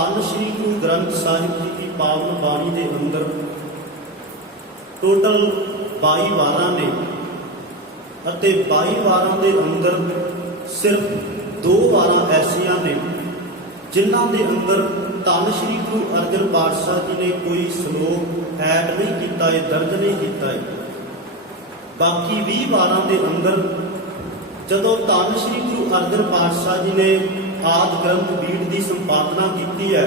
ਧੰਨ श्री गुरु ग्रंथ साहिब जी की पावन बाणी के अंदर टोटल 22 वारां ने ਅਤੇ 22 वारां ਦੇ अंदर सिर्फ 2 वारां ऐसियां ने जिन्हां ਦੇ अंदर ਧੰਨ श्री गुरु अर्जन पातशाह जी ने कोई श्लोक ऐड नहीं किया है, दर्ज नहीं किया है। बाकी 20 वारां ਦੇ अंदर जदों ਧੰਨ श्री गुरु अर्जन पातशाह जी ने आदि ग्रंथ बीड़ की संपादना की है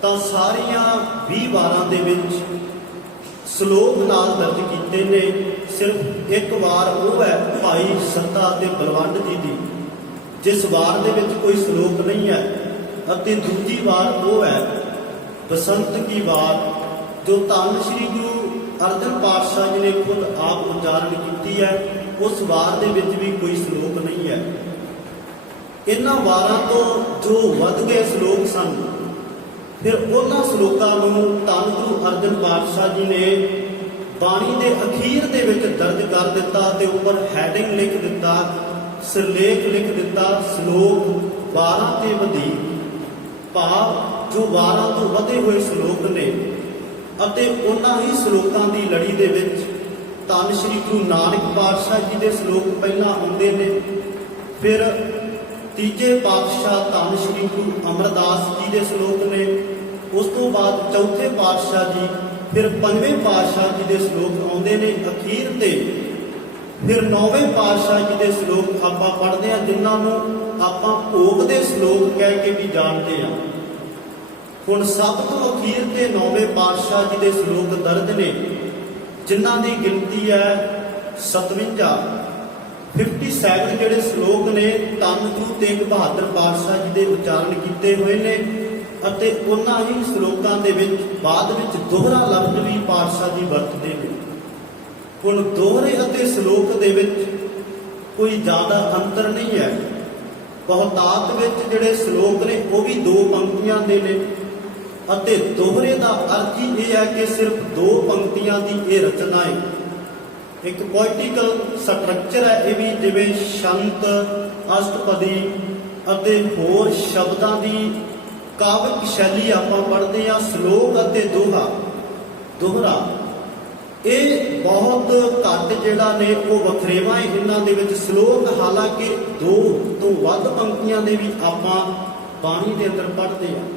तो सारिया 20 वारां दे विच श्लोक नाल दर्ज किए ने। सिर्फ एक वार वो है भाई सत्ता ते बलवंड जी की, जिस वार दे विच कोई श्लोक नहीं है। अते दूजी वार वो है बसंत की वार, जो धन श्री गुरु अर्जन पातशाह जी ने खुद आप उच्चारण की है। उस वार दे विच भी कोई श्लोक नहीं है। इन्हां वारां तो जो वध गए श्लोक सन, फिर उन्हां श्लोकां नूं धन गुरु अर्जन पातशाह जी ने बाणी दे अखीर दे विच दर्ज कर दिता ते उपर हैडिंग लिख दिता, सिरलेख लिख दिता, श्लोक वारां ते वधीक, भाव जो वारां तो वधे हुए श्लोक ने। अते उन्हां ही श्लोकां दी लड़ी दे विच धन श्री गुरु नानक पातशाह जी दे श्लोक पहलां आउंदे ने, फिर तीजे पातशाह धन श्री गुरु अमरदास जी के श्लोक ने, उस तो बाद चौथे पातशाह जी, फिर पंजवें पातशाह जी के श्लोक आउंदे ने अखीर ते, फिर नौवें पातशाह जी के श्लोक आपां पढ़दे हां, जिन्हां नूं आपां भोग दे श्लोक कह के भी जानते हैं। हुण सब तो अखीर ते नौवें पातशाह जी के श्लोक दर्ज ने, जिन्हां दी गिनती है 57। 57 ਜਿਹੜੇ श्लोक ने ਧੰਨ ਗੁਰੂ ਤੇਗ ਬਹਾਦਰ ਪਾਤਸ਼ਾਹ जी ਦੇ ਉਚਾਰਨ ਕੀਤੇ ਹੋਏ ਨੇ। ਅਤੇ ਉਹਨਾਂ ਹੀ ਸ਼ਲੋਕਾਂ ਦੇ ਵਿੱਚ ਬਾਅਦ ਵਿੱਚ ਦੋਹਰਾ ਲਫ਼ਜ਼ ਵੀ ਪਾਤਸ਼ਾਹ ਜੀ ਵਰਤਦੇ ਨੇ। ਹੁਣ ਦੋਹਰੇ ਅਤੇ ਸ਼ਲੋਕ ਦੇ ਵਿੱਚ ਕੋਈ ਜ਼ਿਆਦਾ ਅੰਤਰ ਨਹੀਂ ਹੈ। ਬਹੁਤਾਤ ਵਿੱਚ ਜਿਹੜੇ ਸ਼ਲੋਕ ਨੇ ਉਹ ਵੀ 2 ਪੰਕਤੀਆਂ ਦੇ ਨੇ, ਅਤੇ ਦੋਹਰੇ ਦਾ ਅਰਥ ਹੀ ਇਹ ਹੈ ਕਿ ਸਿਰਫ 2 ਪੰਕਤੀਆਂ ਦੀ ਇਹ ਰਚਨਾ ਹੈ। एक पोइटिकल स्ट्रक्चर है ये भी, जिवें शंत अष्टपदी अते होर शब्दां दी काव्यक शैली आपां पढ़दे हां। श्लोक अते दोहा दोहरा ये बहुत घट जिहड़ा ने वो वखरेवा है इन्हां दे विच। श्लोक हालांकि 2 तो वध पंक्तियां दे भी आपां बाणी दे अंदर पढ़दे हां,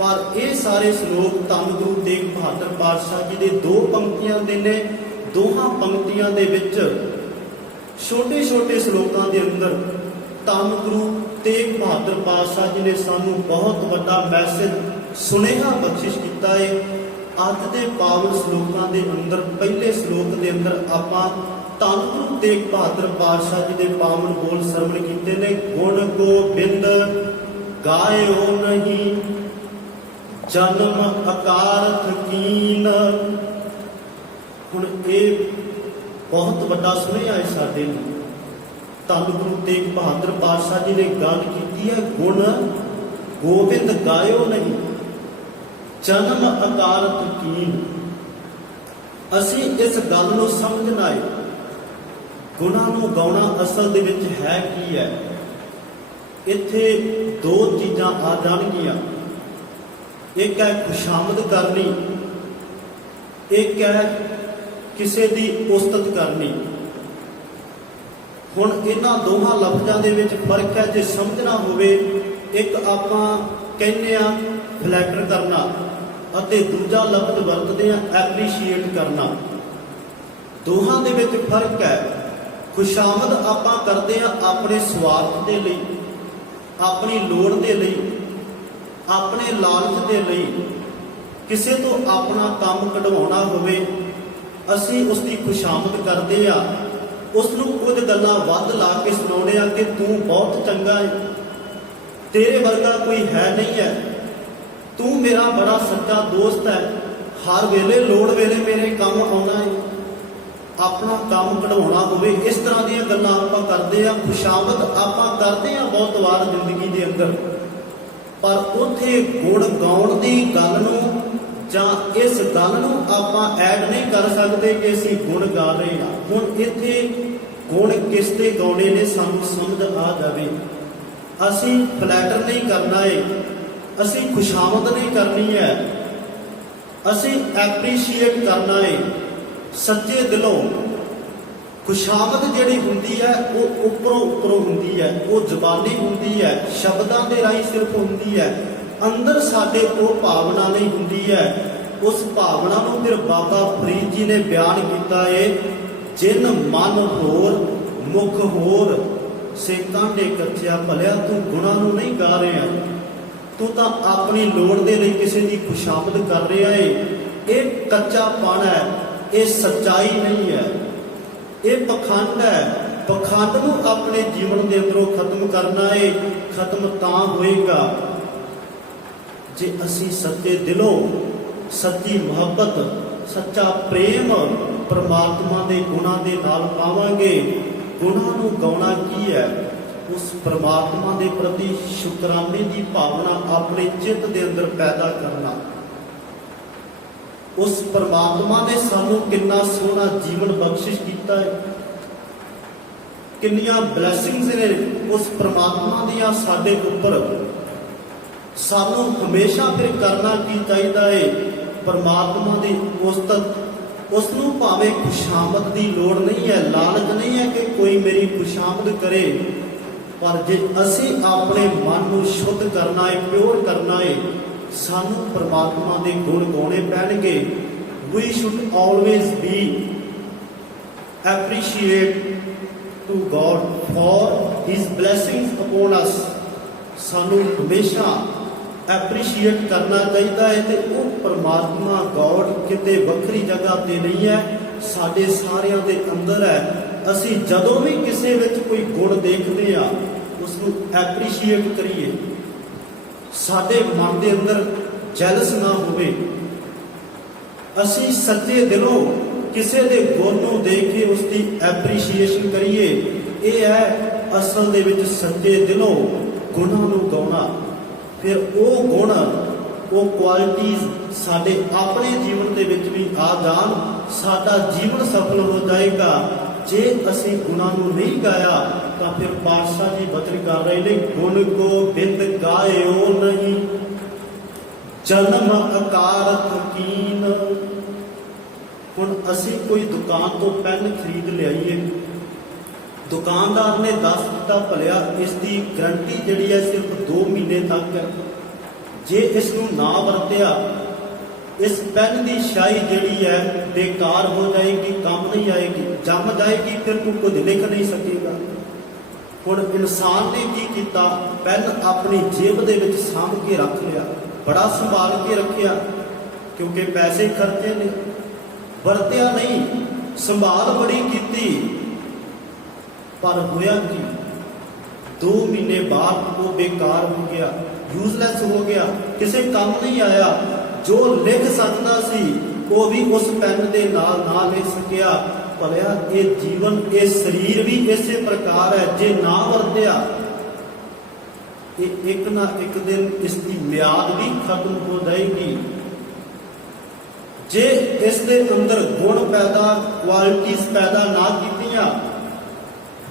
पर ये सारे श्लोक धन गुरु तेग बहादुर पातशाह जी दे 2 पंक्तियां दे ने। दोहां पंक्तियां दे विच छोटे छोटे श्लोकां दे अंदर धन गुरु तेग बहादुर पातशाह जी ने सानू बहुत वड्डा मैसेज सुनेहा बख्शिश किया है। अज दे पावन श्लोकां दे अंदर पहले श्लोक दे अंदर आपां धन गुरु तेग बहादुर पातशाह जी दे पावन बोल सरवण कीते ने। गुण गोबिंद गायो नहीं जन्म अकारथ कीन। ਹੁਣ ਇਹ बहुत ਵੱਡਾ ਸੁਨੇਹਾ ਹੈ ਸਾਡੇ ਲਈ। ਧੰਨ ਗੁਰੂ ਤੇਗ ਬਹਾਦਰ ਪਾਤਸ਼ਾਹ ਜੀ ਨੇ ਗੱਲ ਕੀਤੀ ਹੈ, ਗੁਣ ਗੋਬਿੰਦ ਗਾਇਓ ਨਹੀਂ ਜਨਮ ਅਕਾਰਤ ਕੀਨ। ਅਸੀਂ ਇਸ ਗੱਲ ਨੂੰ ਸਮਝਣਾ ਹੈ, ਗੁਣਾਂ ਨੂੰ ਗਾਉਣਾ ਅਸਲ ਦੇ ਵਿੱਚ ਹੈ ਕੀ ਹੈ। ਇੱਥੇ 2 ਚੀਜ਼ਾਂ ਆ ਜਾਣਗੀਆਂ, ਇੱਕ ਹੈ ਖੁਸ਼ਾਮਦ ਕਰਨੀ, ਇੱਕ ਹੈ ਕਿਸੇ ਦੀ ਉਸਤਤ ਕਰਨੀ। ਹੁਣ ਇਹਨਾਂ ਦੋਹਾਂ ਲਫ਼ਜ਼ਾਂ ਦੇ ਵਿੱਚ ਫਰਕ ਹੈ। ਜੇ ਸਮਝਣਾ ਹੋਵੇ, ਇੱਕ ਆਪਾਂ ਕਹਿੰਦੇ ਆ ਫਲੈਟਰ ਕਰਨਾ ਅਤੇ ਦੂਜਾ ਲਫ਼ਜ਼ ਵਰਤਦੇ ਆ ਐਪਰੀਸ਼ੀਏਟ ਕਰਨਾ। ਦੋਹਾਂ ਦੇ ਵਿੱਚ ਫਰਕ ਹੈ। ਖੁਸ਼ਾਮਦ ਆਪਾਂ ਕਰਦੇ ਆ ਆਪਣੇ ਸਵਾਰਥ ਦੇ ਲਈ, ਆਪਣੀ ਲੋੜ ਦੇ ਲਈ, ਆਪਣੇ ਲਾਲਚ ਦੇ ਲਈ। ਕਿਸੇ ਤੋਂ ਆਪਣਾ ਕੰਮ ਕਢਵਾਉਣਾ ਹੋਵੇ, ਅਸੀਂ ਉਸ ਦੀ ਖੁਸ਼ਾਮਦ ਕਰਦੇ ਆ, ਉਸ ਨੂੰ ਕੁਝ ਗੱਲਾਂ ਵੱਧ ਲਾ ਕੇ ਸੁਣਾਉਂਦੇ ਆ ਕਿ ਤੂੰ ਬਹੁਤ ਚੰਗਾ ਹੈ, ਤੇਰੇ ਵਰਗਾ ਕੋਈ ਹੈ ਨਹੀਂ ਹੈ, ਤੂੰ ਮੇਰਾ ਬੜਾ ਸੱਚਾ ਦੋਸਤ ਹੈ, ਹਰ ਵੇਲੇ ਲੋੜ ਵੇਲੇ ਮੇਰੇ ਕੰਮ ਆਉਣਾ ਹੈ। ਆਪਣਾ ਕੰਮ ਕਢਵਾਉਣਾ ਹੋਵੇ, ਇਸ ਤਰ੍ਹਾਂ ਦੀਆਂ ਗੱਲਾਂ ਆਪਾਂ ਕਰਦੇ ਆ। ਖੁਸ਼ਾਮਦ ਆਪਾਂ ਕਰਦੇ ਆ ਬਹੁਤ ਵਾਰ ਜ਼ਿੰਦਗੀ ਦੇ ਅੰਦਰ, ਪਰ ਉੱਥੇ ਗੁਣ ਗਾਉਣ ਦੀ ਗੱਲ ਨੂੰ ਜਾਂ ਇਸ ਗੱਲ ਨੂੰ ਆਪਾਂ ਐਡ ਨਹੀਂ ਕਰ ਸਕਦੇ ਕਿ ਅਸੀਂ ਗੁਣ ਗਾ ਰਹੇ ਹਾਂ। ਹੁਣ ਇੱਥੇ ਗੁਣ ਕਿਸ ਤੇ ਗਾਉਣੇ ਨੇ ਸਾਨੂੰ ਸਮਝ ਆ ਜਾਵੇ। ਅਸੀਂ ਫਲੈਟਰ ਨਹੀਂ ਕਰਨਾ ਹੈ, ਅਸੀਂ ਖੁਸ਼ਾਮਦ ਨਹੀਂ ਕਰਨੀ ਹੈ, ਅਸੀਂ ਐਪਰੀਸ਼ੀਏਟ ਕਰਨਾ ਹੈ ਸੱਚੇ ਦਿਲੋਂ। ਖੁਸ਼ਾਮਦ ਜਿਹੜੀ ਹੁੰਦੀ ਹੈ ਉਹ ਉੱਪਰੋਂ ਉੱਪਰੋਂ ਹੁੰਦੀ ਹੈ, ਉਹ ਜ਼ਬਾਨੀ ਹੁੰਦੀ ਹੈ, ਸ਼ਬਦਾਂ ਦੇ ਰਾਹੀਂ ਸਿਰਫ ਹੁੰਦੀ ਹੈ, ਅੰਦਰ ਸਾਡੇ ਉਹ ਭਾਵਨਾ ਨਹੀਂ ਹੁੰਦੀ ਹੈ। ਉਸ ਭਾਵਨਾ ਨੂੰ ਫਿਰ ਬਾਬਾ ਫਰੀਦ ਜੀ ਨੇ ਬਿਆਨ ਕੀਤਾ ਹੈ, ਜਿਨ ਮਨ ਹੋਰ ਮੁਖ ਹੋਰ ਸੇ ਕਾਂਡੇ ਕੱਚਿਆ ਭਲਿਆ। ਤੂੰ ਗੁਣਾਂ ਨੂੰ ਨਹੀਂ ਗਾ ਰਿਹਾ, ਤੂੰ ਤਾਂ ਆਪਣੀ ਲੋੜ ਦੇ ਲਈ ਕਿਸੇ ਦੀ ਖੁਸ਼ਾਮਦ ਕਰ ਰਿਹਾ ਏ। ਇਹ ਕੱਚਾਪਣ ਹੈ, ਇਹ ਸੱਚਾਈ ਨਹੀਂ ਹੈ, ਇਹ ਪਖੰਡ ਹੈ। ਪਖੰਡ ਨੂੰ ਆਪਣੇ ਜੀਵਨ ਦੇ ਅੰਦਰੋਂ ਖਤਮ ਕਰਨਾ ਏ। ਖਤਮ ਤਾਂ ਹੋਏਗਾ ਜੇ ਅਸੀਂ ਸੱਚੇ ਦਿਲੋਂ ਸੱਚੀ ਮੁਹੱਬਤ, ਸੱਚਾ ਪ੍ਰੇਮ ਪਰਮਾਤਮਾ ਦੇ ਗੁਣਾਂ ਦੇ ਨਾਲ ਪਾਵਾਂਗੇ। ਗੁਣਾਂ ਨੂੰ ਗਾਉਣਾ ਕੀ ਹੈ? ਉਸ ਪਰਮਾਤਮਾ ਦੇ ਪ੍ਰਤੀ ਸ਼ੁਕਰਾਨੇ ਦੀ ਭਾਵਨਾ ਆਪਣੇ ਚਿੱਤ ਦੇ ਅੰਦਰ ਪੈਦਾ ਕਰਨਾ। ਉਸ ਪਰਮਾਤਮਾ ਨੇ ਸਾਨੂੰ ਕਿੰਨਾ ਸੋਹਣਾ ਜੀਵਨ ਬਖਸ਼ਿਸ਼ ਕੀਤਾ ਹੈ, ਕਿੰਨੀਆਂ ਬਲੇਸਿੰਗਸ ਨੇ ਉਸ ਪਰਮਾਤਮਾ ਦੀਆਂ ਸਾਡੇ ਉੱਪਰ। ਸਾਨੂੰ ਹਮੇਸ਼ਾ ਫਿਰ ਕਰਨਾ ਕੀ ਚਾਹੀਦਾ ਹੈ? ਪਰਮਾਤਮਾ ਦੀ ਉਸਤਤ, ਉਸ ਨੂੰ ਭਾਵੇਂ ਖੁਸ਼ਾਮਦ ਦੀ ਲੋੜ ਨਹੀਂ ਹੈ, ਲਾਲਚ ਨਹੀਂ ਹੈ ਕਿ ਕੋਈ ਮੇਰੀ ਖੁਸ਼ਾਮਦ ਕਰੇ, ਪਰ ਜੇ ਅਸੀਂ ਆਪਣੇ ਮਨ ਨੂੰ ਸ਼ੁੱਧ ਕਰਨਾ ਹੈ, ਪਿਓਰ ਕਰਨਾ ਹੈ, ਸਾਨੂੰ ਪਰਮਾਤਮਾ ਦੇ ਗੁਣ ਗਾਉਣੇ ਪੈਣਗੇ। We should always be appreciate to God for his blessings upon us. ਸਾਨੂੰ ਹਮੇਸ਼ਾ ਐਪਰੀਸ਼ੀਏਟ ਕਰਨਾ ਚਾਹੀਦਾ ਹੈ। ਤੇ ਉਹ ਪਰਮਾਤਮਾ ਗੋਡ ਕਿਤੇ ਵੱਖਰੀ ਜਗ੍ਹਾ ਤੇ ਨਹੀਂ ਹੈ, ਸਾਡੇ ਸਾਰਿਆਂ ਦੇ ਅੰਦਰ ਹੈ। ਅਸੀਂ ਜਦੋਂ ਵੀ ਕਿਸੇ ਵਿੱਚ ਕੋਈ ਗੁਣ ਦੇਖਦੇ ਹਾਂ, ਉਸ ਨੂੰ ਐਪਰੀਸ਼ੀਏਟ ਕਰੀਏ। ਸਾਡੇ ਮਨ ਦੇ ਅੰਦਰ ਜੈਲਸ ਨਾ ਹੋਵੇ। ਅਸੀਂ ਸੱਚੇ ਦਿਲੋਂ ਕਿਸੇ ਦੇ ਗੁਣ ਨੂੰ ਦੇਖ ਕੇ ਉਸ ਦੀ ਐਪਰੀਸ਼ੀਏਸ਼ਨ ਕਰੀਏ। ਇਹ ਹੈ ਅਸਲ ਦੇ ਵਿੱਚ ਸੱਚੇ ਦਿਲੋਂ ਗੁਣਾਂ ਨੂੰ ਗਾਉਣਾ। ਫਿਰ ਉਹ ਗੁਣ, ਉਹ ਕੁਆਲਿਟੀਜ਼ ਸਾਡੇ ਆਪਣੇ ਜੀਵਨ ਦੇ ਵਿੱਚ ਵੀ ਆ ਜਾਣ, ਸਾਡਾ ਜੀਵਨ ਸਫਲ ਹੋ ਜਾਏਗਾ। ਜੇ ਅਸੀਂ ਗੁਣਾਂ ਨੂੰ ਨਹੀਂ ਗਾਇਆ ਤਾਂ ਫਿਰ ਪਾਤਸ਼ਾਹ ਜੀ ਬਚਨ ਕਰ ਰਹੇ ਨੇ, ਗੁਣ ਗੋਬਿੰਦ ਗਾਇਓ ਨਹੀਂ ਜਨਮ ਅਕਾਰਤ ਕੀਨ। ਹੁਣ ਅਸੀਂ ਕੋਈ ਦੁਕਾਨ ਤੋਂ ਪੈਨ ਖਰੀਦ ਲਿਆਈਏ, ਦੁਕਾਨਦਾਰ ਨੇ ਦੱਸ ਦਿੱਤਾ ਭਲਿਆ ਇਸ ਦੀ ਗਰੰਟੀ ਜਿਹੜੀ ਹੈ ਸਿਰਫ 2 ਮਹੀਨੇ ਤੱਕ ਹੈ। ਜੇ ਇਸ ਨੂੰ ਨਾ ਵਰਤਿਆ, ਇਸ ਪੈਨ ਦੀ ਸ਼ਾਈ ਜਿਹੜੀ ਹੈ ਬੇਕਾਰ ਹੋ ਜਾਏਗੀ, ਕੰਮ ਨਹੀਂ ਆਏਗੀ, ਜੰਮ ਜਾਏਗੀ, ਫਿਰ ਤੂੰ ਕੁਝ ਲਿਖ ਨਹੀਂ ਸਕੇਗਾ। ਹੁਣ ਇਨਸਾਨ ਨੇ ਕੀ ਕੀਤਾ? ਪੈਨ ਆਪਣੀ ਜੇਬ ਦੇ ਵਿੱਚ ਸਾਂਭ ਕੇ ਰੱਖ ਲਿਆ, ਬੜਾ ਸੰਭਾਲ ਕੇ ਰੱਖਿਆ, ਕਿਉਂਕਿ ਪੈਸੇ ਖਰਚੇ ਨੇ, ਵਰਤਿਆ ਨਹੀਂ, ਸੰਭਾਲ ਬੜੀ ਕੀਤੀ, ਪਰ ਹੋਇਆ ਕੀ? 2 ਮਹੀਨੇ ਬਾਅਦ ਉਹ ਬੇਕਾਰ ਹੋ ਗਿਆ, ਯੂਜ਼ਲੈਸ ਹੋ ਗਿਆ, ਕਿਸੇ ਕੰਮ ਨਹੀਂ ਆਇਆ। ਜੋ ਲਿਖ ਸਕਦਾ ਸੀ ਉਹ ਵੀ ਉਸ ਪੈਨ ਦੇ ਨਾਲ ਨਾ ਲਿਖ ਸਕਿਆ। ਭਲਿਆ ਇਹ ਜੀਵਨ, ਇਹ ਸਰੀਰ ਵੀ ਇਸੇ ਪ੍ਰਕਾਰ ਹੈ। ਜੇ ਨਾ ਵਰਤਿਆ, ਇਹ ਇੱਕ ਨਾ ਇੱਕ ਦਿਨ ਇਸ ਦੀ ਮਿਆਦ ਵੀ ਖਤਮ ਹੋ ਜਾਏਗੀ। ਜੇ ਇਸ ਦੇ ਅੰਦਰ ਗੁਣ ਪੈਦਾ, ਕੁਆਲਿਟੀਜ਼ ਪੈਦਾ ਨਾ ਕੀਤੀਆਂ,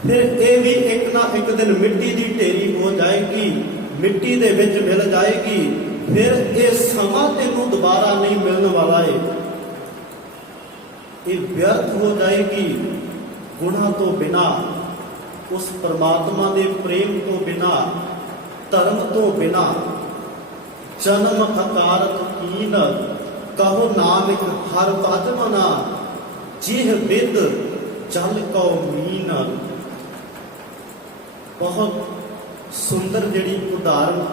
ਫਿਰ ਇਹ ਵੀ ਇੱਕ ਨਾ ਇੱਕ ਦਿਨ ਮਿੱਟੀ ਦੀ ਢੇਰੀ ਹੋ ਜਾਏਗੀ, ਮਿੱਟੀ ਦੇ ਵਿੱਚ ਮਿਲ ਜਾਏਗੀ। ਫਿਰ ਇਹ ਸਮਾਂ ਤੈਨੂੰ ਦੁਬਾਰਾ ਨਹੀਂ ਮਿਲਣ ਵਾਲਾ ਹੈ, ਇਹ ਵਿਅਰਥ ਹੋ ਜਾਏਗੀ। ਗੁਣਾਂ ਤੋਂ ਬਿਨਾ, ਉਸ ਪਰਮਾਤਮਾ ਦੇ ਪ੍ਰੇਮ ਤੋਂ ਬਿਨਾ, ਧਰਮ ਤੋਂ ਬਿਨਾ, ਜਨਮ ਅਕਾਰਤ ਕੀਨ। ਕਹੋ ਨਾਨਕ ਹਰ ਬਾਜਮ ਨਾ, ਜਿਹ ਬਿਦ ਜਲ ਕਉ ਮੀਨ। ਬਹੁਤ ਸੁੰਦਰ ਜਿਹੜੀ ਉਦਾਹਰਨ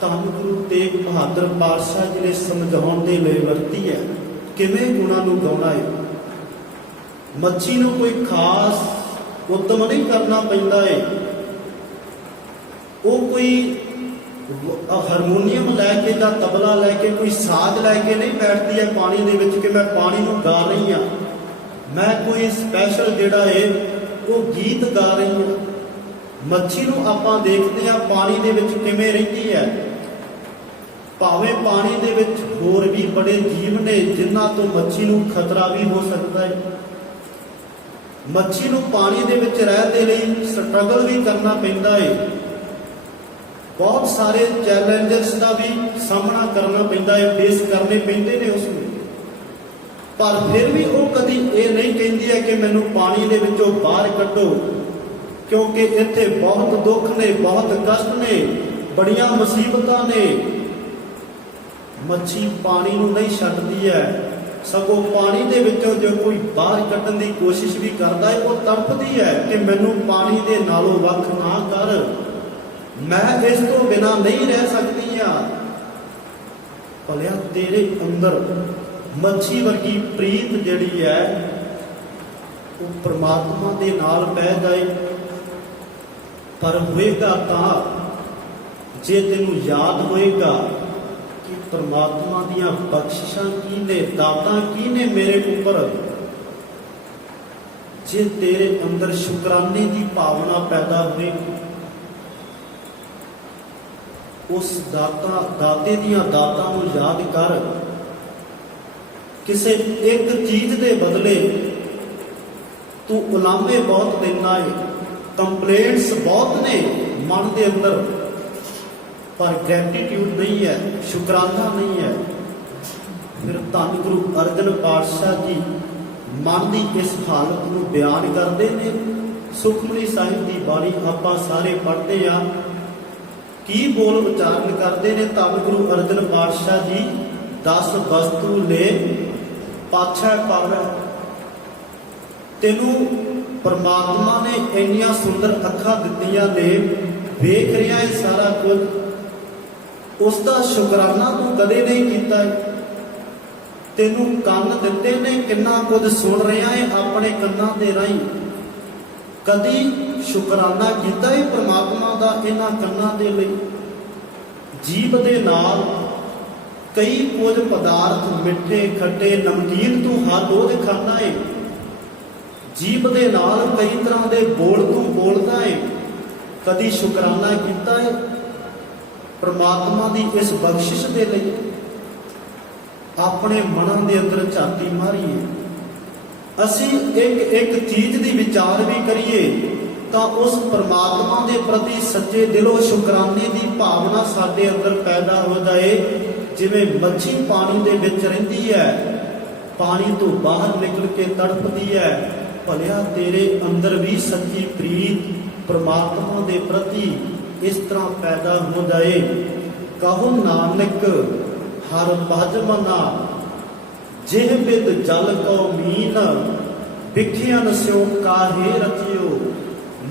ਧੰਨ ਗੁਰੂ ਤੇਗ ਬਹਾਦਰ ਪਾਤਸ਼ਾਹ ਜੀ ਨੇ ਸਮਝਾਉਣ ਦੇ ਲਈ ਵਰਤੀ ਹੈ, ਕਿਵੇਂ ਗੁਣਾਂ ਨੂੰ ਗਾਉਣਾ ਹੈ। ਮੱਛੀ ਨੂੰ ਕੋਈ ਖਾਸ ਉਦਮ ਨਹੀਂ ਕਰਨਾ ਪੈਂਦਾ ਹੈ। ਉਹ ਕੋਈ ਹਾਰਮੋਨੀਅਮ ਲੈ ਕੇ ਜਾਂ ਤਬਲਾ ਲੈ ਕੇ, ਕੋਈ ਸਾਜ਼ ਲੈ ਕੇ ਨਹੀਂ ਬੈਠਦੀ ਹੈ ਪਾਣੀ ਦੇ ਵਿੱਚ ਕਿ ਮੈਂ ਪਾਣੀ ਨੂੰ ਗਾ ਰਹੀ ਹਾਂ, ਮੈਂ ਕੋਈ ਸਪੈਸ਼ਲ ਜਿਹੜਾ ਹੈ ਉਹ ਗੀਤ ਗਾ ਰਹੀ ਹਾਂ। ਮੱਛੀ ਨੂੰ ਆਪਾਂ ਦੇਖਦੇ ਹਾਂ ਪਾਣੀ ਦੇ ਵਿੱਚ ਕਿਵੇਂ ਰਹਿੰਦੀ ਹੈ। ਭਾਵੇਂ ਪਾਣੀ ਦੇ ਵਿੱਚ ਹੋਰ ਵੀ ਬੜੇ ਜੀਵ ਨੇ ਜਿਨ੍ਹਾਂ ਤੋਂ ਮੱਛੀ ਨੂੰ ਖਤਰਾ ਵੀ ਹੋ ਸਕਦਾ ਹੈ। ਮੱਛੀ ਨੂੰ ਪਾਣੀ ਦੇ ਵਿੱਚ ਰਹਿਣ ਦੇ ਲਈ ਸਟਰਗਲ ਵੀ ਕਰਨਾ ਪੈਂਦਾ ਹੈ। ਬਹੁਤ ਸਾਰੇ ਚੈਲੰਜਸ ਦਾ ਵੀ ਸਾਹਮਣਾ ਕਰਨਾ ਪੈਂਦਾ ਹੈ, ਫੇਸ ਕਰਨੇ ਪੈਂਦੇ ਨੇ ਉਸ ਨੂੰ। ਪਰ ਫਿਰ ਵੀ ਉਹ ਕਦੀ ਇਹ ਨਹੀਂ ਕਹਿੰਦੀ ਹੈ ਕਿ ਮੈਨੂੰ ਪਾਣੀ ਦੇ ਵਿੱਚੋਂ ਬਾਹਰ ਕੱਢੋ, ਕਿਉਂਕਿ ਇੱਥੇ ਬਹੁਤ ਦੁੱਖ ਨੇ, ਬਹੁਤ ਕਸ਼ਟ ਨੇ, ਬੜੀਆਂ ਮੁਸੀਬਤਾਂ ਨੇ। ਮੱਛੀ ਪਾਣੀ ਨੂੰ ਨਹੀਂ ਛੱਡਦੀ ਹੈ, ਸਗੋਂ ਪਾਣੀ ਦੇ ਵਿੱਚੋਂ ਜੋ ਕੋਈ ਬਾਹਰ ਕੱਢਣ ਦੀ ਕੋਸ਼ਿਸ਼ ਵੀ ਕਰਦਾ ਹੈ, ਉਹ ਤੜਪਦੀ ਹੈ ਕਿ ਮੈਨੂੰ ਪਾਣੀ ਦੇ ਨਾਲੋਂ ਵੱਖ ਨਾ ਕਰ, ਮੈਂ ਇਸ ਤੋਂ ਬਿਨਾਂ ਨਹੀਂ ਰਹਿ ਸਕਦੀ ਹਾਂ। ਭਲਿਆ ਤੇਰੇ ਅੰਦਰ ਮੱਛੀ ਵਰਗੀ ਪ੍ਰੀਤ ਜਿਹੜੀ ਹੈ ਉਹ ਪ੍ਰਮਾਤਮਾ ਦੇ ਨਾਲ ਪੈ ਜਾਏ। ਪਰ ਹੋਏਗਾ ਤਾਂ ਜੇ ਤੈਨੂੰ ਯਾਦ ਹੋਏਗਾ ਕਿ ਪ੍ਰਮਾਤਮਾ ਦੀਆਂ ਬਖਸ਼ਿਸ਼ਾਂ ਕੀ ਨੇ, ਦਾਤਾਂ ਕੀ ਨੇ ਮੇਰੇ ਉੱਪਰ। ਜੇ ਤੇਰੇ ਅੰਦਰ ਸ਼ੁਕਰਾਨੇ ਦੀ ਭਾਵਨਾ ਪੈਦਾ ਹੋਏਗੀ, ਉਸ ਦਾਤੇ ਦੀਆਂ ਦਾਤਾਂ ਨੂੰ ਯਾਦ ਕਰ। ਕਿਸੇ ਇੱਕ ਚੀਜ਼ ਦੇ ਬਦਲੇ ਤੂੰ ਉਲਾਮੇ ਬਹੁਤ ਦਿੰਦਾ ਹੈ, ਕੰਪਲੇਂਟਸ ਬਹੁਤ ਨੇ ਮਨ ਦੇ ਅੰਦਰ, ਪਰ ਗ੍ਰੈਟੀਟਿਊਡ ਨਹੀਂ ਹੈ, ਸ਼ੁਕਰਾਨਾ ਨਹੀਂ ਹੈ। ਫਿਰ ਧੰਨ ਗੁਰੂ ਅਰਜਨ ਪਾਤਸ਼ਾਹ ਜੀ ਮਨ ਦੀ ਇਸ ਹਾਲਤ ਨੂੰ ਬਿਆਨ ਕਰਦੇ ਨੇ। ਸੁਖਮਨੀ ਸਾਹਿਬ ਦੀ ਬਾਣੀ ਆਪਾਂ ਸਾਰੇ ਪੜ੍ਹਦੇ ਆ, ਕੀ ਬੋਲ ਉਚਾਰਨ ਕਰਦੇ ਨੇ ਧੰਨ ਗੁਰੂ ਅਰਜਨ ਪਾਤਸ਼ਾਹ ਜੀ। 10 ਵਸਤੂ ਲੈ ਪਾਛੈ ਪਾਵੈ। ਤੈਨੂੰ ਪਰਮਾਤਮਾ ਨੇ ਇੰਨੀਆਂ ਸੁੰਦਰ ਅੱਖਾਂ ਦਿੱਤੀਆਂ ਨੇ, ਵੇਖ ਰਿਹਾ ਹੈ ਸਾਰਾ ਕੁਝ, ਉਸ ਦਾ ਸ਼ੁਕਰਾਨਾ ਤੂੰ ਕਦੇ ਨਹੀਂ ਕੀਤਾ। ਤੈਨੂੰ ਕੰਨ ਦਿੱਤੇ ਨੇ, ਕਿੰਨਾ ਕੁਝ ਸੁਣ ਰਿਹਾ ਹੈ ਆਪਣੇ ਕੰਨਾਂ ਦੇ ਰਾਹੀਂ, ਕਦੀ ਸ਼ੁਕਰਾਨਾ ਕੀਤਾ ਹੈ ਪਰਮਾਤਮਾ ਦਾ ਇਹਨਾਂ ਕੰਨਾਂ ਦੇ ਲਈ। ਜੀਭ ਦੇ ਨਾਲ ਕਈ ਕੁਝ ਪਦਾਰਥ ਮਿੱਠੇ, ਖੱਟੇ, ਨਮਕੀਨ ਤੂੰ ਹਰ ਰੋਜ਼ ਖਾਂਦਾ ਹੈ। ਜੀਭ ਦੇ ਨਾਲ ਕਈ ਤਰ੍ਹਾਂ ਦੇ ਬੋਲ ਤੂੰ ਬੋਲਦਾ ਹੈ, ਕਦੀ ਸ਼ੁਕਰਾਨਾ ਕੀਤਾ ਹੈ ਪਰਮਾਤਮਾ ਦੀ ਇਸ ਬਖਸ਼ਿਸ਼ ਦੇ ਲਈ। ਆਪਣੇ ਮਨਾਂ ਦੇ ਅੰਦਰ ਝਾਤੀ ਮਾਰੀਏ, ਅਸੀਂ ਇੱਕ ਚੀਜ਼ ਦੀ ਵਿਚਾਰ ਵੀ ਕਰੀਏ ਤਾਂ ਉਸ ਪਰਮਾਤਮਾ ਦੇ ਪ੍ਰਤੀ ਸੱਚੇ ਦਿਲੋਂ ਸ਼ੁਕਰਾਨੇ ਦੀ ਭਾਵਨਾ ਸਾਡੇ ਅੰਦਰ ਪੈਦਾ ਹੋ ਜਾਏ। ਜਿਵੇਂ ਮੱਛੀ ਪਾਣੀ ਦੇ ਵਿੱਚ ਰਹਿੰਦੀ ਹੈ, ਪਾਣੀ ਤੋਂ ਬਾਹਰ ਨਿਕਲ ਕੇ ਤੜਪਦੀ ਹੈ, ਭਲਿਆ ਤੇਰੇ ਅੰਦਰ ਵੀ ਸੱਚੀ ਪ੍ਰੀਤ ਪਰਮਾਤਮਾ ਦੇ ਪ੍ਰਤੀ ਇਸ ਤਰ੍ਹਾਂ ਪੈਦਾ ਹੋ ਜਾਏ। ਕਹੋ ਨਾਨਕ ਹਰ ਭਜ ਮਨਾ, ਜਿਹ ਬਿਦ ਜਲ ਕਉ ਮੀਨ, ਵਿਖਿਆਨ ਸਿਉ ਕਾਹੇ ਰਚਿਓ,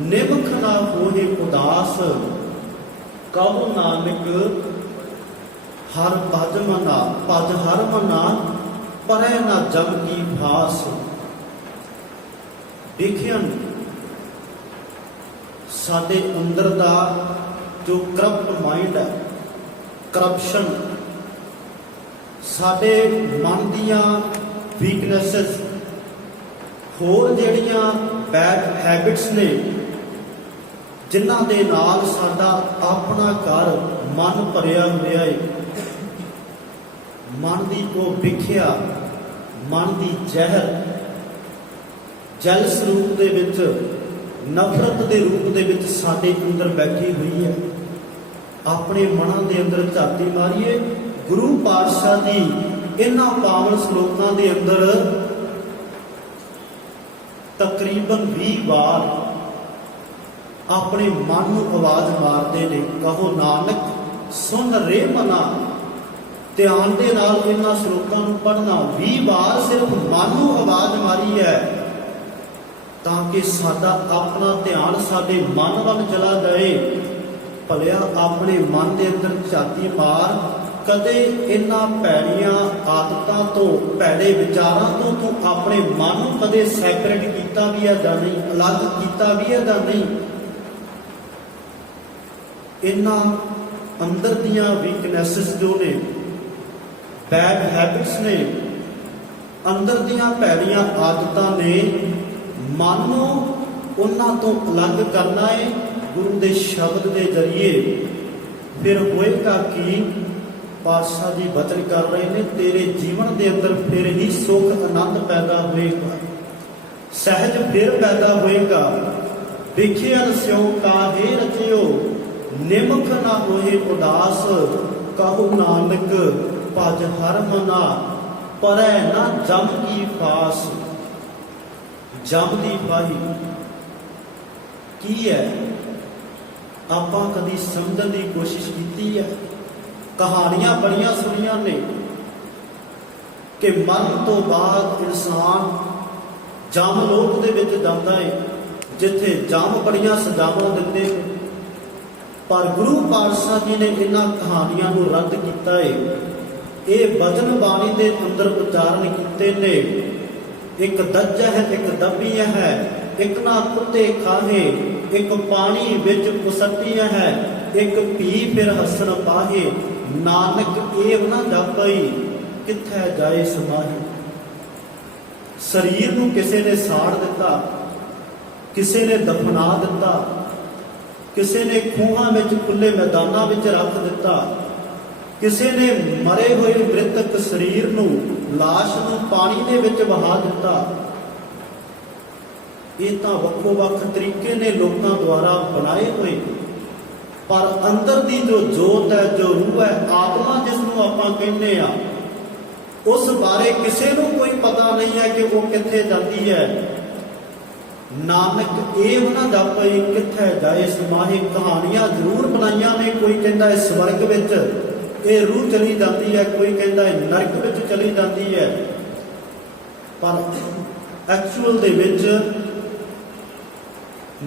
ਨਿਮਖ ਨਾ ਹੋਏ ਉਦਾਸ। ਕਹੋ ਨਾਨਕ ਹਰ ਭਜ ਮਨਾ, ਭਜ ਹਰ ਮਨਾ, ਪਰੈ ਨਾ ਜਮ ਕੀ ਭਾਸ। ਵਿਖਿਆਨ ਸਾਡੇ ਅੰਦਰ ਦਾ ਜੋ ਕਰਪਟ ਮਾਈਂਡ ਹੈ, ਕਰਪਸ਼ਨ, ਸਾਡੇ ਮਨ ਦੀਆਂ ਵੀਕਨੈਸਸ, ਹੋਰ ਜਿਹੜੀਆਂ ਬੈਡ ਹੈਬਿਟਸ ਨੇ, ਜਿਨ੍ਹਾਂ ਦੇ ਨਾਲ ਸਾਡਾ ਆਪਣਾ ਘਰ ਮਨ ਭਰਿਆ ਹੋਇਆ ਹੈ। ਮਨ ਦੀ ਉਹ ਵਿਖਿਆ, ਮਨ ਦੀ ਜ਼ਹਿਰ ਜਲਸ ਰੂਪ ਦੇ ਵਿੱਚ, ਨਫ਼ਰਤ ਦੇ ਰੂਪ ਦੇ ਵਿੱਚ ਸਾਡੇ ਅੰਦਰ ਬੈਠੀ ਹੋਈ ਹੈ। ਆਪਣੇ ਮਨਾਂ ਦੇ ਅੰਦਰ ਝਾਤੀ ਮਾਰੀਏ। ਗੁਰੂ ਪਾਤਸ਼ਾਹ ਦੀ ਇਹਨਾਂ ਪਾਵਨ ਸ਼ਲੋਕਾਂ ਦੇ ਅੰਦਰ ਤਕਰੀਬਨ 20 ਵਾਰ ਆਪਣੇ ਮਨ ਨੂੰ ਆਵਾਜ਼ ਮਾਰਦੇ ਨੇ। ਕਹੋ ਨਾਨਕ ਸੁਣ ਰੇ ਮਨਾ, ਧਿਆਨ ਦੇ ਨਾਲ ਇਹਨਾਂ ਸ਼ਲੋਕਾਂ ਨੂੰ ਪੜ੍ਹਨਾ। 20 ਵਾਰ ਸਿਰਫ ਮਨ ਨੂੰ ਆਵਾਜ਼ ਮਾਰੀ ਹੈ ਤਾਂ ਕਿ ਸਾਡਾ ਆਪਣਾ ਧਿਆਨ ਸਾਡੇ ਮਨ ਵੱਲ ਚਲਾ ਜਾਏ। ਭਲਿਆ ਆਪਣੇ ਮਨ ਦੇ ਅੰਦਰ ਝਾਤੀ ਮਾਰ, ਕਦੇ ਇਹਨਾਂ ਭੈੜੀਆਂ ਆਦਤਾਂ ਤੋਂ, ਭੈੜੇ ਵਿਚਾਰਾਂ ਤੋਂ ਤੂੰ ਆਪਣੇ ਮਨ ਨੂੰ ਕਦੇ ਸੈਪਰੇਟ ਕੀਤਾ ਵੀ ਹੈ ਜਾਂ ਨਹੀਂ, ਅਲੱਗ ਕੀਤਾ ਵੀ ਹੈ ਜਾਂ ਨਹੀਂ। ਇਹਨਾਂ ਅੰਦਰ ਦੀਆਂ ਵੀਕਨੈਸਸ ਜੋ ਨੇ, ਬੈਡ ਹੈਬਿਟਸ ਨੇ, ਅੰਦਰ ਦੀਆਂ ਭੈੜੀਆਂ ਆਦਤਾਂ ਨੇ, ਮਨ ਨੂੰ ਉਹਨਾਂ ਤੋਂ ਅਲੱਗ ਕਰਨਾ ਹੈ ਗੁਰੂ ਦੇ ਸ਼ਬਦ ਦੇ ਜ਼ਰੀਏ। ਫਿਰ ਹੋਏਗਾ ਕਿ ਪਾਤਸ਼ਾਹ ਜੀ ਬਚਨ ਕਰ ਰਹੇ ਨੇ, ਤੇਰੇ ਜੀਵਨ ਦੇ ਅੰਦਰ ਫਿਰ ਹੀ ਸੁਖ ਆਨੰਦ ਪੈਦਾ ਹੋਏਗਾ, ਸਹਿਜ ਫਿਰ ਪੈਦਾ ਹੋਏਗਾ। ਵਿਖਿਆਨ ਸਿਉ ਕਾਹੇ ਰਚਿਓ, ਨਿਮਖ ਨਾ ਹੋਏ ਉਦਾਸ, ਕਹੋ ਨਾਨਕ ਭਜ ਹਰ ਮਨਾ, ਪਰੈ ਨਾ ਜਮ ਕੀ ਫਾਸ। ਜਮ ਦੀ ਫਾਹੀ ਕੀ ਹੈ? ਆਪਾਂ ਕਦੀ ਸਮਝਣ ਦੀ ਕੋਸ਼ਿਸ਼ ਕੀਤੀ ਹੈ? ਕਹਾਣੀਆਂ ਬੜੀਆਂ ਸੁਣੀਆਂ ਨੇ ਕਿ ਮਰਨ ਤੋਂ ਬਾਅਦ ਇਨਸਾਨ ਜਮ ਲੋਕ ਦੇ ਵਿੱਚ ਜਾਂਦਾ ਹੈ, ਜਿੱਥੇ ਜਮ ਬੜੀਆਂ ਸਜ਼ਾਵਾਂ ਦਿੰਦੇ ਨੇ। ਪਰ ਗੁਰੂ ਪਾਤਸ਼ਾਹ ਜੀ ਨੇ ਇਹਨਾਂ ਕਹਾਣੀਆਂ ਨੂੰ ਰੱਦ ਕੀਤਾ ਹੈ। ਇਹ ਬਚਨ ਬਾਣੀ ਦੇ ਅੰਦਰ ਉਚਾਰਨ ਕੀਤੇ ਨੇ। ਇੱਕ ਦੱਜ ਹੈ, ਇੱਕ ਦੱਬੀਆਂ ਹੈ, ਇੱਕ ਨਾ ਕੁੱਤੇ ਖਾਹੇ, ਇੱਕ ਪਾਣੀ ਵਿੱਚ ਕੁਸੱਟੀਆਂ ਹੈ, ਇੱਕ ਪੀ ਫਿਰ ਹੱਸਣ ਪਾਹੇ, ਨਾਨਕ ਇਹ ਨਾ ਜਾਪਈ ਕਿੱਥੇ ਜਾਏ ਸਮਾਹੀ। ਸਰੀਰ ਨੂੰ ਕਿਸੇ ਨੇ ਸਾੜ ਦਿੱਤਾ, ਕਿਸੇ ਨੇ ਦਫਨਾ ਦਿੱਤਾ, ਕਿਸੇ ਨੇ ਖੂਹਾਂ ਵਿੱਚ ਖੁੱਲੇ ਮੈਦਾਨਾਂ ਵਿੱਚ ਰੱਖ ਦਿੱਤਾ, ਕਿਸੇ ਨੇ ਮਰੇ ਹੋਏ ਮ੍ਰਿਤਕ ਸਰੀਰ ਨੂੰ, ਲਾਸ਼ ਨੂੰ ਪਾਣੀ ਦੇ ਵਿੱਚ ਵਹਾ ਦਿੱਤਾ। ਇਹ ਤਾਂ ਵੱਖੋ ਵੱਖ ਤਰੀਕੇ ਨੇ ਲੋਕਾਂ ਦੁਆਰਾ ਬਣਾਏ ਹੋਏ, ਪਰ ਅੰਦਰ ਦੀ ਜੋ ਜੋਤ ਹੈ, ਜੋ ਰੂਹ ਹੈ, ਆਤਮਾ ਜਿਸ ਨੂੰ ਆਪਾਂ ਕਹਿੰਦੇ ਆ, ਉਸ ਬਾਰੇ ਕਿਸੇ ਨੂੰ ਕੋਈ ਪਤਾ ਨਹੀਂ ਹੈ ਕਿ ਉਹ ਕਿੱਥੇ ਜਾਂਦੀ ਹੈ। ਨਾਨਕ ਇਹ ਨਾ ਜਾਪਈ ਕਿੱਥੇ ਜਾਏ ਸਮਾਹੀ। ਕਹਾਣੀਆਂ ਜ਼ਰੂਰ ਬਣਾਈਆਂ ਨੇ, ਕੋਈ ਕਹਿੰਦਾ ਹੈ ਸਵਰਗ ਵਿੱਚ ਇਹ ਰੂਹ ਚਲੀ ਜਾਂਦੀ ਹੈ, ਕੋਈ ਕਹਿੰਦਾ ਹੈ ਨਰਕ ਵਿੱਚ ਚਲੀ ਜਾਂਦੀ ਹੈ, ਪਰ ਐਕਚੁਅਲ ਦੇ ਵਿੱਚ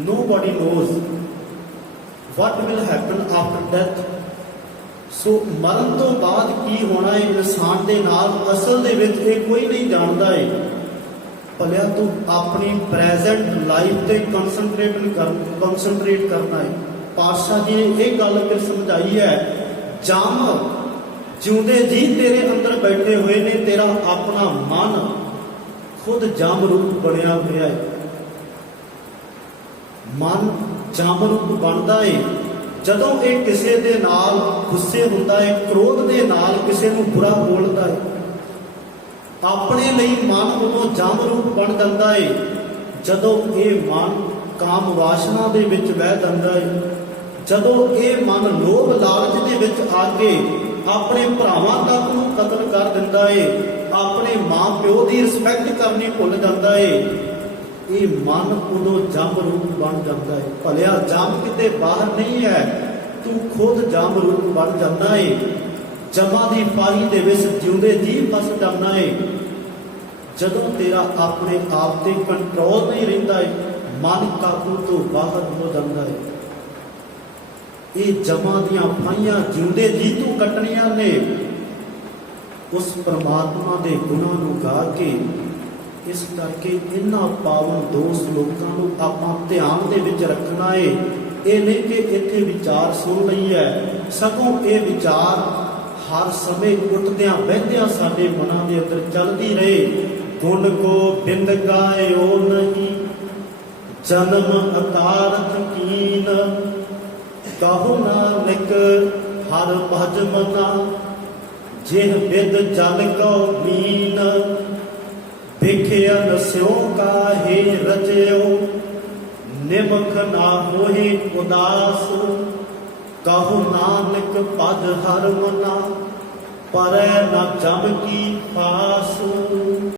nobody knows what will happen after death। ਸੋ ਮਰਨ ਤੋਂ ਬਾਅਦ ਕੀ ਹੋਣਾ ਹੈ ਇਨਸਾਨ ਦੇ ਨਾਲ, ਅਸਲ ਦੇ ਵਿੱਚ ਇਹ ਕੋਈ ਨਹੀਂ ਜਾਣਦਾ ਹੈ। ਭਲਿਆ ਤੂੰ ਆਪਣੀ ਪ੍ਰੈਜ਼ੈਂਟ ਲਾਈਫ ਤੇ ਕਨਸੈਂਟਰੇਟ ਕਰਨਾ ਹੈ। ਪਾਤਸ਼ਾਹ ਜੀ ਨੇ ਇਹ ਗੱਲ ਫਿਰ ਸਮਝਾਈ ਹੈ, ਜਮ ਜਿਉਂਦੇ ਜੀ ਤੇਰੇ ਅੰਦਰ ਬੈਠੇ ਹੋਏ ਨੇ, ਤੇਰਾ ਆਪਣਾ ਮਨ ਖੁਦ ਜਮ ਰੂਪ ਬਣਿਆ ਹੋਇਆ ਹੈ। ਮਨ ਜਮ ਰੂਪ ਬਣਦਾ ਹੈ ਜਦੋਂ ਇਹ ਕਿਸੇ ਦੇ ਨਾਲ ਗੁੱਸੇ ਹੁੰਦਾ ਹੈ, ਕ੍ਰੋਧ ਦੇ ਨਾਲ ਕਿਸੇ ਨੂੰ ਬੁਰਾ ਬੋਲਦਾ ਹੈ। ਆਪਣੇ ਲਈ ਮਨ ਉਦੋਂ ਜਮ ਰੂਪ ਬਣ ਜਾਂਦਾ ਹੈ ਜਦੋਂ ਇਹ ਮਨ ਕਾਮ ਵਾਸ਼ਨਾ ਦੇ ਵਿੱਚ ਵਹਿ ਜਾਂਦਾ ਹੈ, ਜਦੋਂ ਇਹ ਮਨ ਲੋਭ ਲਾਲਚ ਦੇ ਵਿੱਚ ਆ ਕੇ ਆਪਣੇ ਭਰਾਵਾਂ ਤੱਕ ਨੂੰ ਕਤਲ ਕਰ ਦਿੰਦਾ ਹੈ, ਆਪਣੇ ਮਾਂ ਪਿਓ ਦੀ ਰਿਸਪੈਕਟ ਕਰਨੀ ਭੁੱਲ ਜਾਂਦਾ ਹੈ। ਇਹ ਮਨ ਉਦੋਂ ਜਮ ਰੂਪ ਬਣ ਜਾਂਦਾ ਹੈ। ਭਲਿਆ ਜਮ ਕਿਤੇ ਬਾਹਰ ਨਹੀਂ ਹੈ, ਤੂੰ ਖੁਦ ਜਮ ਰੂਪ ਬਣ ਜਾਂਦਾ ਹੈ। ਜਮਾਂ ਦੀ ਫਾਹੀ ਦੇ ਵਿੱਚ ਜਿਉਂਦੇ ਜੀ ਫਸ ਜਾਂਦਾ ਹੈ। ਜਦੋਂ ਤੇਰਾ ਆਪਣੇ ਆਪ ਤੇ ਕੰਟਰੋਲ ਨਹੀਂ ਰਹਿੰਦਾ ਹੈ, ਮਨ ਕਾਬੂ ਤੋਂ ਬਾਹਰ ਹੋ ਜਾਂਦਾ ਹੈ। ਇਹ ਜਮਾਂ ਦੀਆਂ ਫਾਹੀਆਂ ਜਿਉਂਦੇ ਜੀ ਤੂੰ ਕੱਟਣੀਆਂ ਨੇ। ਉਸ ਪਰਮਾਤਮਾ ਦੇ ਗੁਣਾਂ ਨੂੰ ਗਾ ਕੇ, ਇਸ ਕਰਕੇ ਇਹਨਾਂ ਪਾਵਨ ਦੋ ਸ਼ਲੋਕਾਂ ਨੂੰ ਆਪਾਂ ਧਿਆਨ ਦੇ ਵਿੱਚ ਰੱਖਣਾ ਹੈ। ਇਹ ਨਹੀਂ ਕਿ ਇੱਥੇ ਵਿਚਾਰ ਸੁਣ ਲਈ ਹੈ, ਸਗੋਂ ਇਹ ਵਿਚਾਰ ਹਰ ਸਮੇਂ ਉੱਠਦਿਆਂ ਬਹਿੰਦਿਆਂ ਸਾਡੇ ਮਨਾਂ ਦੇ ਅੰਦਰ ਚੱਲਦੀ ਰਹੇ। ਗੁਣ ਗੋਬਿੰਦ ਗਾਇਓ ਨਹੀਂ, ਜਨਮ ਅਕਾਰਥ ਕੀਨ, ਕਹੋ ਨਾਨਕ ਹਰ ਭਜ ਮਨਾ, ਜਿਹ ਬਿਦ ਜਲ ਕਉ ਮੀਨ, ਵੇਖਿਆ ਨਸਿਓ ਕਾਹੇ ਰਚਿਓ, ਨਿਮਖ ਨਾ ਹੋਏ ਉਦਾਸ, ਕਹੋ ਨਾਨਕ ਭਜ ਹਰ ਮਨਾ, ਪਰੈ ਨਾ ਜਮ ਕੀ ਫਾਸ।